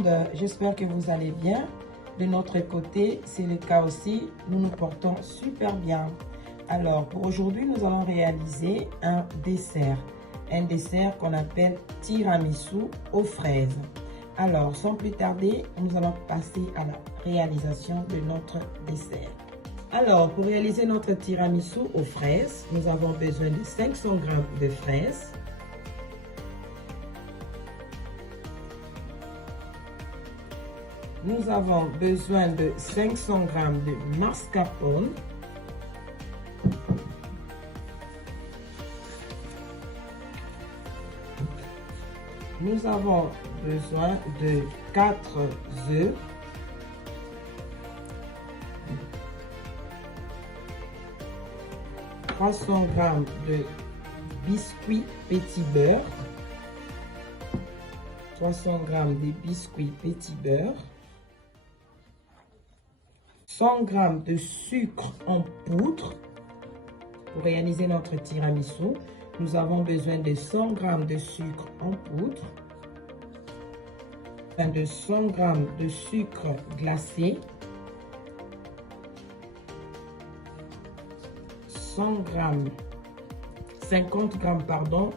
monde, j'espère que vous allez bien. De notre côté, c'est le cas aussi. Nous nous portons super bien. Alors, pour aujourd'hui, nous allons réaliser un dessert. Un dessert qu'on appelle tiramisu aux fraises. Alors, sans plus tarder, nous allons passer à la réalisation de notre dessert. Alors, pour réaliser notre tiramisu aux fraises, nous avons besoin de 500 g de fraises, nous avons besoin de 500 g de mascarpone, nous avons besoin de 4 œufs, « 300 g de biscuits petit beurre, 300 g de biscuits petit beurre, 100 g de sucre en poudre. Pour réaliser notre tiramisu, nous avons besoin de 100 g de sucre en poudre, de 100 g de sucre glacé, 50 g pardon,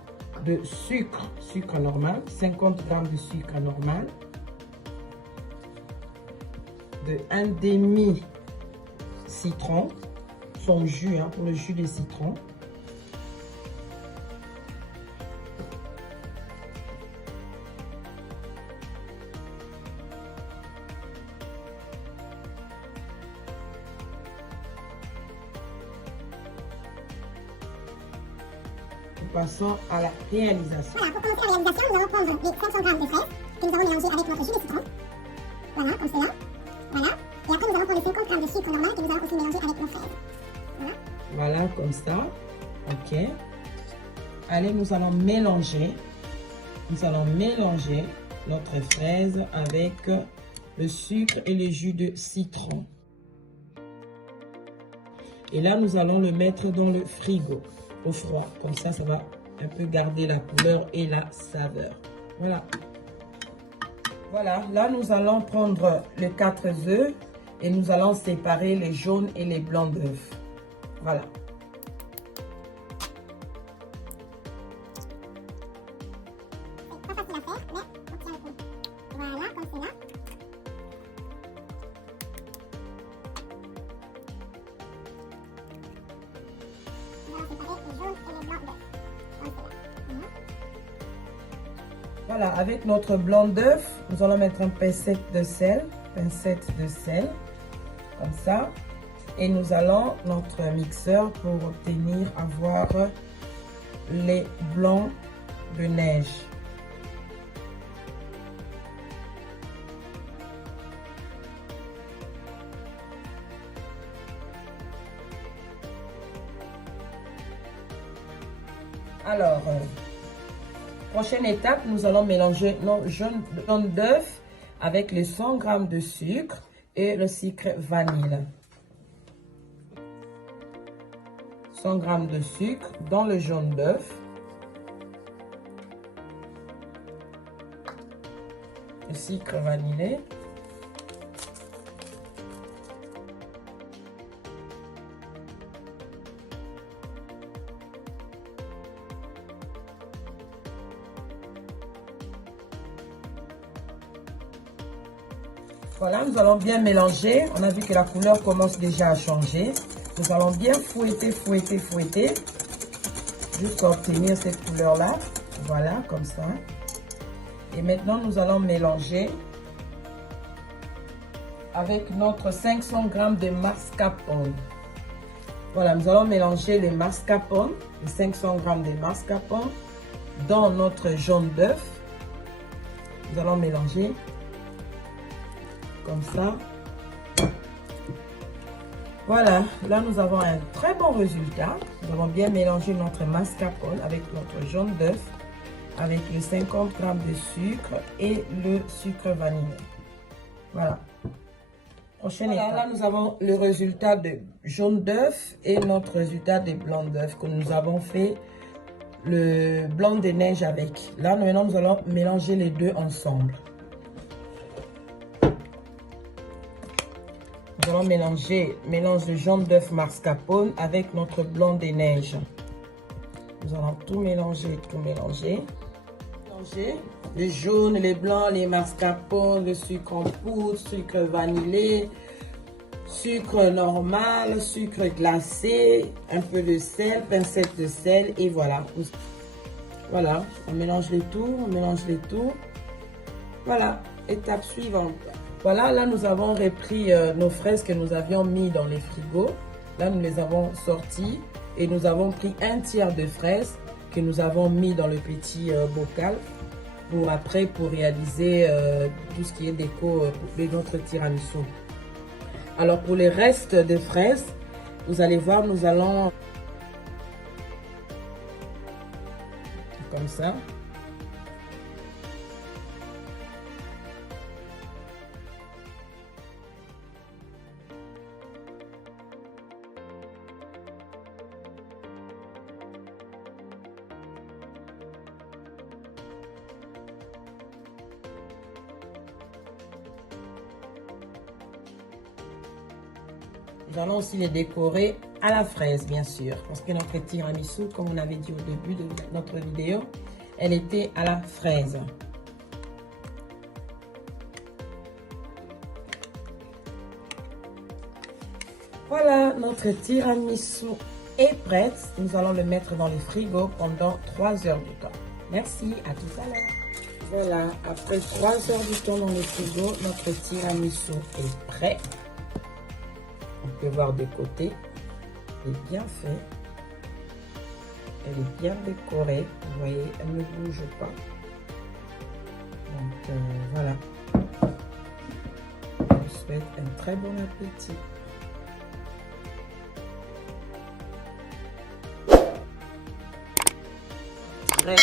de sucre normal, 50 g de sucre normal, de un demi citron, son jus pour le jus de citron, passons à la réalisation. Voilà, pour commencer la réalisation, nous allons prendre les 500 g de fraises que nous allons mélanger avec notre jus de citron. Voilà, comme cela. Voilà. Et après, nous allons prendre les 50 g de sucre normal que nous allons aussi mélanger avec nos fraises. Voilà. Voilà, comme ça. Ok. Allez, nous allons mélanger. Nous allons mélanger notre fraise avec le sucre et le jus de citron. Et là, nous allons le mettre dans le frigo, au froid. Comme ça, ça va un peu garder la couleur et la saveur. Voilà. Voilà, là, nous allons prendre les 4 œufs et nous allons séparer les jaunes et les blancs d'œufs. Voilà. C'est pas facile à faire, mais on tient le coup. Voilà, comme cela. Nous allons séparer les jaunes et les blancs d'œufs. Comme cela. Voilà, avec notre blanc d'œuf, nous allons mettre un pincette de sel, comme ça. Et nous allons notre mixeur pour obtenir avoir les blancs de neige. Alors, prochaine étape, nous allons mélanger nos jaunes d'œuf avec les 100 g de sucre et le sucre vanille. 100 g de sucre dans le jaune d'œuf. Le sucre vanillé. Voilà, nous allons bien mélanger. On a vu que la couleur commence déjà à changer. Nous allons bien fouetter jusqu'à obtenir cette couleur-là. Voilà, comme ça. Et maintenant, nous allons mélanger avec notre 500 g de mascarpone. Voilà, nous allons mélanger le mascarpone, les 500 g de mascarpone dans notre jaune d'œuf. Nous allons mélanger comme ça. Voilà, là nous avons un très bon résultat. Nous avons bien mélangé notre mascarpone avec notre jaune d'œuf, avec les 50 g de sucre et le sucre vanille. Voilà. Prochaine étape. Là nous avons le résultat de jaune d'œuf et notre résultat de blanc d'œuf que nous avons fait le blanc de neige avec. Là maintenant nous allons mélanger les deux ensemble. Nous allons mélanger mélange de jaune d'œuf mascarpone avec notre blanc des neiges. Nous allons tout mélanger, Mélanger le jaune, les blancs, les mascarpone, le sucre en poudre, sucre vanillé, sucre normal, sucre glacé, un peu de sel, pincette de sel et voilà. Voilà, on mélange le tout, Voilà, étape suivante. Voilà, là nous avons repris nos fraises que nous avions mis dans les frigos. Là nous les avons sorties et nous avons pris un tiers de fraises que nous avons mis dans le petit bocal pour réaliser tout ce qui est déco de notre tiramisu. Alors pour les restes des fraises, vous allez voir, nous allons comme ça. Nous allons aussi les décorer à la fraise, bien sûr, parce que notre tiramisu, comme on avait dit au début de notre vidéo, elle était à la fraise. Voilà, notre tiramisu est prête. Nous allons le mettre dans le frigo pendant 3 heures du temps. Merci, à tout à l'heure. Voilà, après 3 heures du temps dans le frigo, notre tiramisu est prêt. On peut voir de côté, elle est bien faite, elle est bien décorée, vous voyez, elle ne bouge pas. Donc voilà, je vous souhaite un très bon appétit. Très